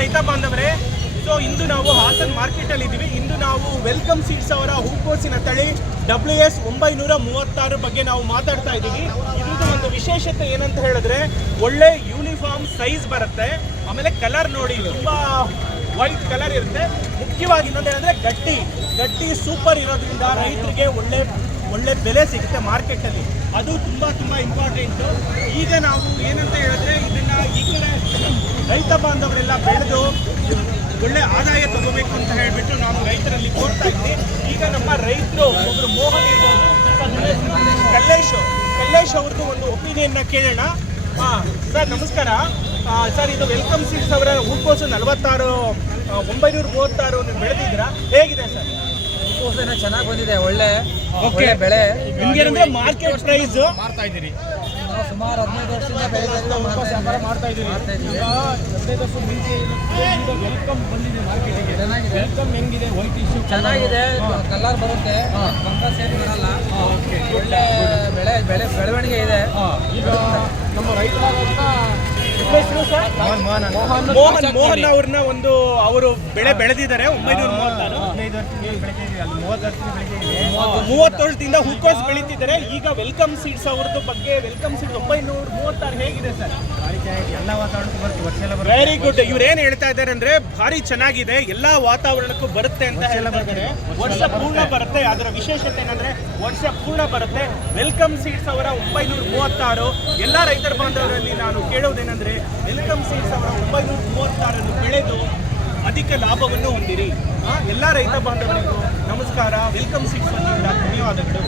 ರೈತ ಬಾಂಧವರೇ, ಸೊ ಇಂದು ನಾವು ಹಾಸನ್ ಮಾರ್ಕೆಟಲ್ಲಿ ಇದ್ದೀವಿ. ಇಂದು ನಾವು ವೆಲ್ಕಮ್ ಸೀಡ್ಸ್ ಅವರ ಹೂಕೋಸಿನ ತಳಿ WS 936 ಬಗ್ಗೆ ನಾವು ಮಾತಾಡ್ತಾ ಇದ್ದೀವಿ. ಇದ್ರದ್ದು ಒಂದು ವಿಶೇಷತೆ ಏನಂತ ಹೇಳಿದ್ರೆ ಒಳ್ಳೆ ಯೂನಿಫಾರ್ಮ್ ಸೈಜ್ ಬರುತ್ತೆ. ಆಮೇಲೆ ಕಲರ್ ನೋಡಿ ತುಂಬ ವೈಟ್ ಕಲರ್ ಇರುತ್ತೆ. ಮುಖ್ಯವಾಗಿ ಇನ್ನೊಂದು ಹೇಳಿದ್ರೆ ಗಟ್ಟಿ ಸೂಪರ್ ಇರೋದ್ರಿಂದ ರೈತರಿಗೆ ಒಳ್ಳೆ ಬೆಲೆ ಸಿಗುತ್ತೆ ಮಾರ್ಕೆಟಲ್ಲಿ. ಅದು ತುಂಬ ಇಂಪಾರ್ಟೆಂಟು. ಈಗ ನಾವು ಏನಂತ ಹೇಳಿದ್ರೆ ಇದನ್ನು ಈ ಕಡೆ ರೈತ ಬಾಂಧವರೆಲ್ಲ ಬೆಳೆದು ಒಳ್ಳೆ ಆದಾಯ ತಗೋಬೇಕು ಅಂತ ಹೇಳಿಬಿಟ್ಟು ನಾವು ರೈತರಲ್ಲಿ ಕೋರ್ತಾ ಇದ್ವಿ. ಈಗ ನಮ್ಮ ರೈತರು ಒಬ್ಬರು ಮೋಹನ್ ಇರ್ಬೋದು, ಕಲ್ಲೇಶ್ ಅವ್ರದ್ದು ಒಂದು ಒಪಿನಿಯನ್ನ ಕೇಳೋಣ. ಸರ್ ನಮಸ್ಕಾರ. ಸರ್, ಇದು ವೆಲ್ಕಮ್ ಸೀಡ್ಸ್ ಅವರ ಹೂಕೋಸು 936 ನೀವು ಬೆಳೆದಿದ್ದೀರಾ, ಹೇಗಿದೆ ಸರ್? ಹೂಕೋಸು ಚೆನ್ನಾಗಿ ಬಂದಿದೆ, ಒಳ್ಳೆ ಬೆಳೆ. ನಿಮ್ಗೆ ಮಾರ್ಕೆಟ್ ಪ್ರೈಸ್ ಮಾಡ್ತಾ ಇದ್ದೀರಿ? ನಾವು ಸುಮಾರು 15 ವರ್ಷದಿಂದ ವ್ಯಾಪಾರ ಮಾಡ್ತಾ ಇದ್ದೀವಿ. 15 ವರ್ಷ ಮುಂಚೆ ವೆಲ್ಕಮ್ ಬಂದಿದೆ ಮಾರ್ಕೆಟಿಗೆ. ಚೆನ್ನಾಗಿದೆ. ವೆಲ್ಕಮ್ ಹೆಂಗಿದೆ? ವೈಟ್ ಇಶ್ಯೂ ಚೆನ್ನಾಗಿದೆ, ಕಲರ್ ಬರುತ್ತೆ, ಫಂಗಸ್ ಏನು ಬರಲ್ಲ. ಒಳ್ಳೆ ಬೆಳವಣಿಗೆ ಇದೆ. ಈಗ ನಮ್ಮ ರೈತರಾದಂಥ ಮೋಹನ್ ಅವ್ರನ್ನ ಅವರು ಬೆಳೆ ಬೆಳೆದಿದ್ದಾರೆ 30 ವರ್ಷದಿಂದ ಹೂಕೋಸ್ ಬೆಳೀತಿದ್ದಾರೆ. ಈಗ ವೆಲ್ಕಮ್ ಸೀಡ್ಸ್ ಅವ್ರದ್ದು ಬಗ್ಗೆ, ವೆಲ್ಕಮ್ ಸೀಡ್ಸ್ 936 ಹೇಗಿದೆ ಸರ್? ಎಲ್ಲ ವಾತಾವರಣಕ್ಕೂ ಬರುತ್ತೆ, ವೆರಿ ಗುಡ್. ಇವ್ರು ಏನ್ ಹೇಳ್ತಾ ಇದ್ದಾರೆ ಅಂದ್ರೆ ಭಾರಿ ಚೆನ್ನಾಗಿದೆ, ಎಲ್ಲಾ ವಾತಾವರಣಕ್ಕೂ ಬರುತ್ತೆ ಅಂತ ಹೇಳ್ತಾ ಇದ್ದಾರೆ. ವರ್ಷ ಪೂರ್ಣ ಬರುತ್ತೆ. ಅದರ ವಿಶೇಷತೆ ಏನಂದ್ರೆ ವರ್ಷ ಪೂರ್ಣ ಬರುತ್ತೆ. ವೆಲ್ಕಮ್ ಸೀಡ್ಸ್ ಅವರ 936 ಎಲ್ಲ ರೈತರ ಬಾಂಧವರಲ್ಲಿ ನಾನು ಕೇಳೋದೇನೆಂದ್ರೆ ವೆಲ್ಕಮ್ ಸೀಡ್ಸ್ ಅವರ 936 ಬೆಳೆದು ಅಧಿಕ ಲಾಭವನ್ನು ಹೊಂದಿರಿ. ಎಲ್ಲ ರೈತ ಬಾಂಧವರಿಗೂ ನಮಸ್ಕಾರ. ವೆಲ್ಕಮ್ ಸೀಡ್ಸ್ ಬಂದಿದ್ದ ಧನ್ಯವಾದಗಳು.